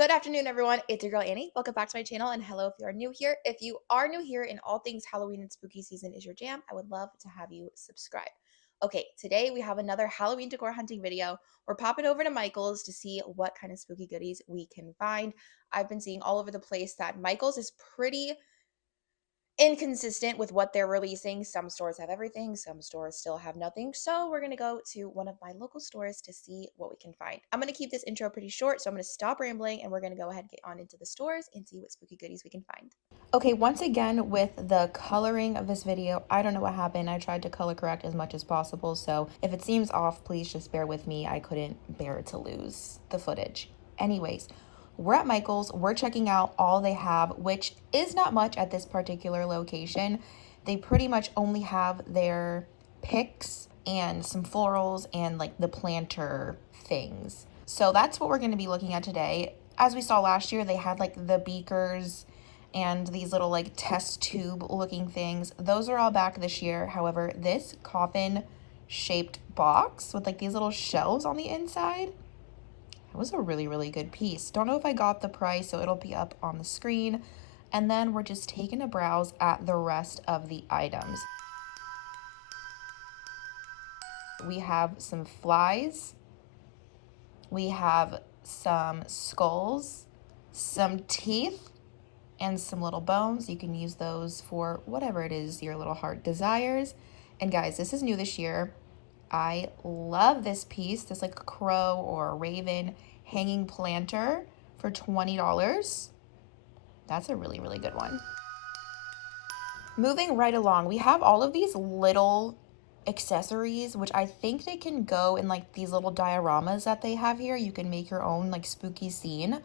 Good afternoon, everyone. It's your girl Annie. Welcome back to my channel, and hello if you are new here. If you are new here and all things Halloween and spooky season is your jam, I would love to have you subscribe. Okay, today we have another Halloween decor hunting video. We're popping over to Michael's to see what kind of spooky goodies we can find. I've been seeing all over the place that Michael's is pretty inconsistent with what they're releasing. Some stores have everything, some stores still have nothing. So we're going to go to one of my local stores to see what we can find. I'm going to keep this intro pretty short, so I'm going to stop rambling and we're going to go ahead and get on into the stores and see what spooky goodies we can find. Okay, once again with the coloring of this video, I don't know what happened. I tried to color correct as much as possible, so if it seems off, please just bear with me. I couldn't bear to lose the footage. Anyways, we're at Michael's, we're checking out all they have, which is not much at this particular location. They pretty much only have their picks and some florals and like the planter things. So that's what we're going to be looking at today. As we saw last year, they had like the beakers and these little like test tube looking things. Those are all back this year. However, this coffin shaped box with like these little shelves on the inside, it was a really, really good piece. Don't know if I got the price, so it'll be up on the screen. And then we're just taking a browse at the rest of the items. We have some flies. We have some skulls, some teeth, and some little bones. You can use those for whatever it is your little heart desires. And guys, this is new this year. I love this piece, this like crow or raven hanging planter for $20. That's a really, really good one. Moving right along, we have all of these little accessories, which I think they can go in like these little dioramas that they have here. You can make your own like spooky scene.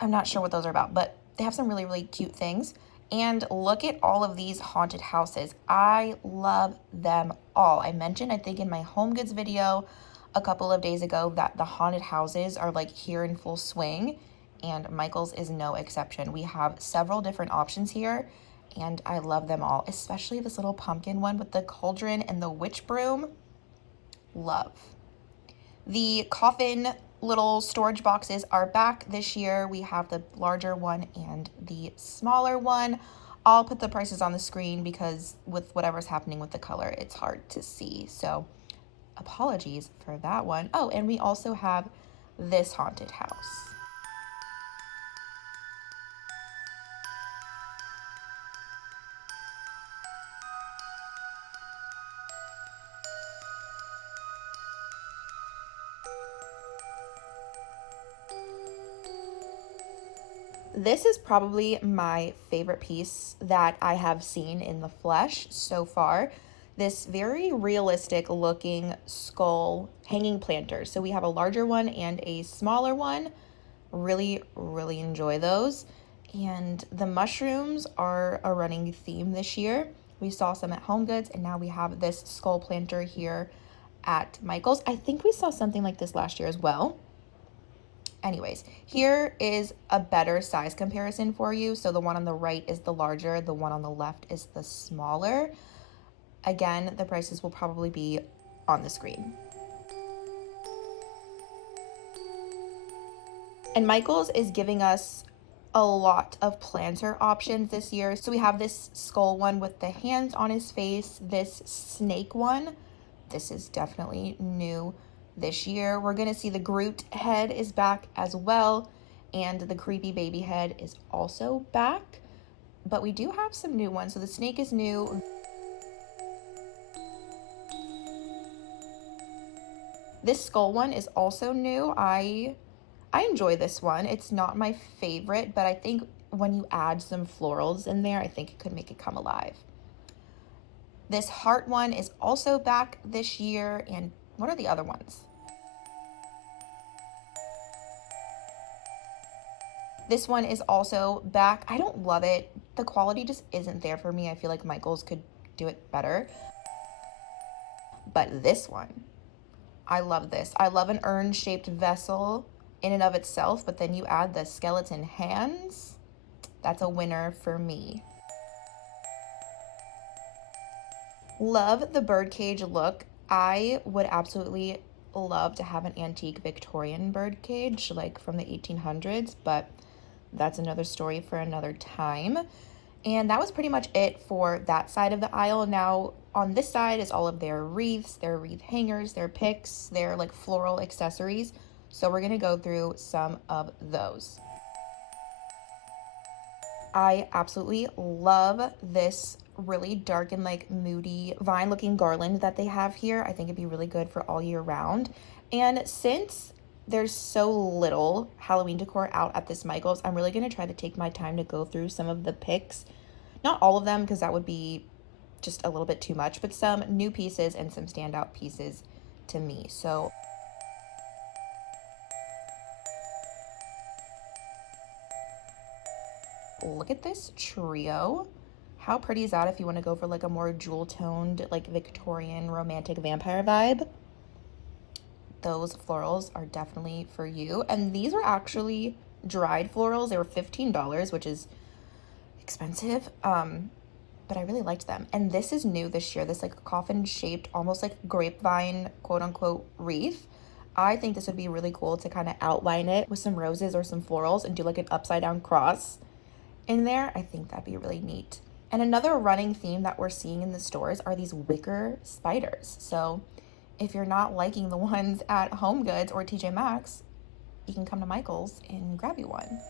I'm not sure what those are about, but they have some really, really cute things. And look at all of these haunted houses. I love them all. I mentioned, I think in my home goods video a couple of days ago, that the haunted houses are like here in full swing, and Michael's is no exception. We have several different options here and I love them all, especially this little pumpkin one with the cauldron and the witch broom. Love. The coffin little storage boxes are back this year. We have the larger one and the smaller one. I'll put the prices on the screen because with whatever's happening with the color, it's hard to see. So apologies for that one. Oh, and we also have this haunted house. This is probably my favorite piece that I have seen in the flesh so far. This very realistic looking skull hanging planter. So we have a larger one and a smaller one. Really, really enjoy those. And the mushrooms are a running theme this year. We saw some at Home Goods, and now we have this skull planter here at Michael's. I think we saw something like this last year as well. Anyways, here is a better size comparison for you. So the one on the right is the larger, the one on the left is the smaller. Again, the prices will probably be on the screen. And Michael's is giving us a lot of planter options this year. So we have this skull one with the hands on his face, this snake one. This is definitely new this year. We're gonna see the Groot head is back as well, and the creepy baby head is also back, but we do have some new ones. So the snake is new. This skull one is also new. I enjoy this one. It's not my favorite, but I think when you add some florals in there, I think it could make it come alive. This heart one is also back this year, and what are the other ones? This one is also back. I don't love it. The quality just isn't there for me. I feel like Michael's could do it better. But this one, I love this. I love an urn-shaped vessel in and of itself, but then you add the skeleton hands. That's a winner for me. Love the birdcage look. I would absolutely love to have an antique Victorian bird cage, like from the 1800s, but that's another story for another time. And that was pretty much it for that side of the aisle. Now, on this side is all of their wreaths, their wreath hangers, their picks, their like floral accessories. So we're gonna go through some of those. I absolutely love this really dark and like moody vine looking garland that they have here. I think it'd be really good for all year round. And since there's so little Halloween decor out at this Michael's, I'm really gonna try to take my time to go through some of the picks. Not all of them, because that would be just a little bit too much, but some new pieces and some standout pieces to me. So look at this trio. How pretty is that if you want to go for like a more jewel toned, like Victorian romantic vampire vibe? Those florals are definitely for you. And these were actually dried florals. They were $15, which is expensive. But I really liked them. And this is new this year, this like coffin shaped, almost like grapevine, quote unquote, wreath. I think this would be really cool to kind of outline it with some roses or some florals and do like an upside down cross in there. I think that'd be really neat. And another running theme that we're seeing in the stores are these wicker spiders. So if you're not liking the ones at Home Goods or TJ Maxx, you can come to Michael's and grab you one.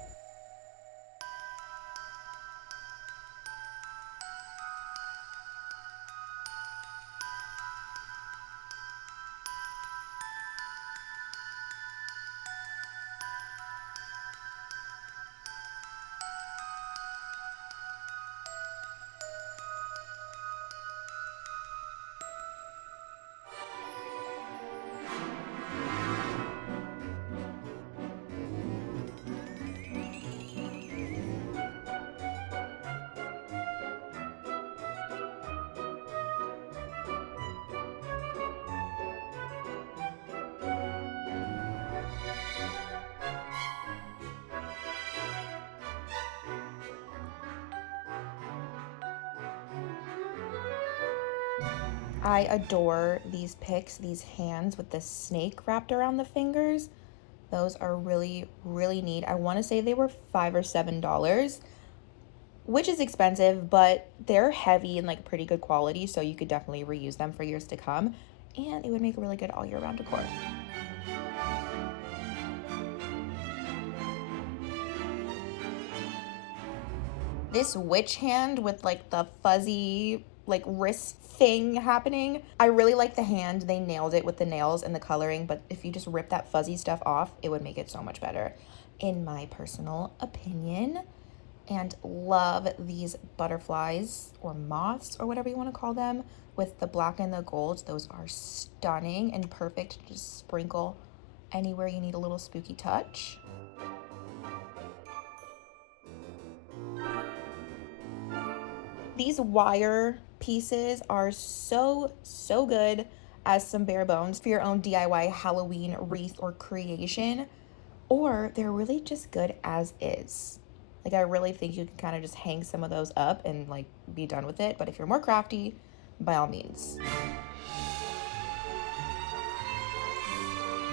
I adore these picks, these hands with the snake wrapped around the fingers. Those are really, really neat. I want to say they were $5 or $7, which is expensive, but they're heavy and like pretty good quality, so you could definitely reuse them for years to come, and it would make a really good all year round decor. This witch hand with like the fuzzy like wrist thing happening. I really like the hand. They nailed it with the nails and the coloring, but if you just rip that fuzzy stuff off, it would make it so much better, in my personal opinion. And love these butterflies or moths or whatever you want to call them with the black and the gold. Those are stunning and perfect to just sprinkle anywhere you need a little spooky touch. These wire pieces are so good as some bare bones for your own DIY Halloween wreath or creation, or they're really just good as is. Like, I really think you can kind of just hang some of those up and like be done with it, but if you're more crafty, by all means.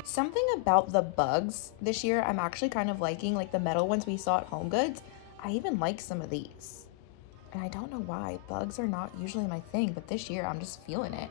Something about the bugs this year I'm actually kind of liking, like the metal ones we saw at Home Goods. I even like some of these. And I don't know why. Bugs are not usually my thing, but this year I'm just feeling it.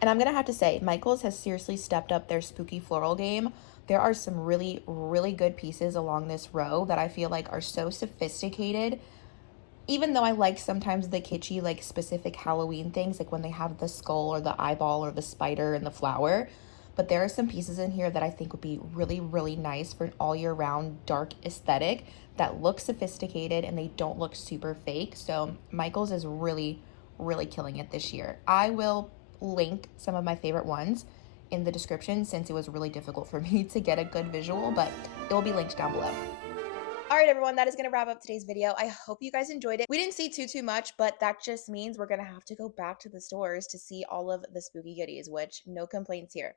And I'm gonna have to say, Michael's has seriously stepped up their spooky floral game. There are some really, really good pieces along this row that I feel like are so sophisticated. Even though I like sometimes the kitschy, like specific Halloween things, like when they have the skull or the eyeball or the spider and the flower. But there are some pieces in here that I think would be really, really nice for an all year round dark aesthetic that look sophisticated and they don't look super fake. So Michael's is really, really killing it this year. I will link some of my favorite ones in the description since it was really difficult for me to get a good visual, but it will be linked down below. All right, everyone, that is going to wrap up today's video. I hope you guys enjoyed it. We didn't see too much, but that just means we're going to have to go back to the stores to see all of the spooky goodies, which no complaints here.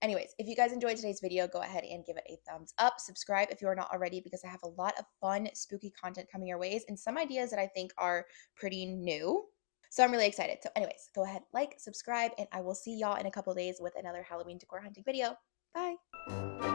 Anyways, if you guys enjoyed today's video, go ahead and give it a thumbs up. Subscribe if you are not already, because I have a lot of fun, spooky content coming your ways and some ideas that I think are pretty new. So I'm really excited. So anyways, go ahead, like, subscribe, and I will see y'all in a couple days with another Halloween decor hunting video. Bye.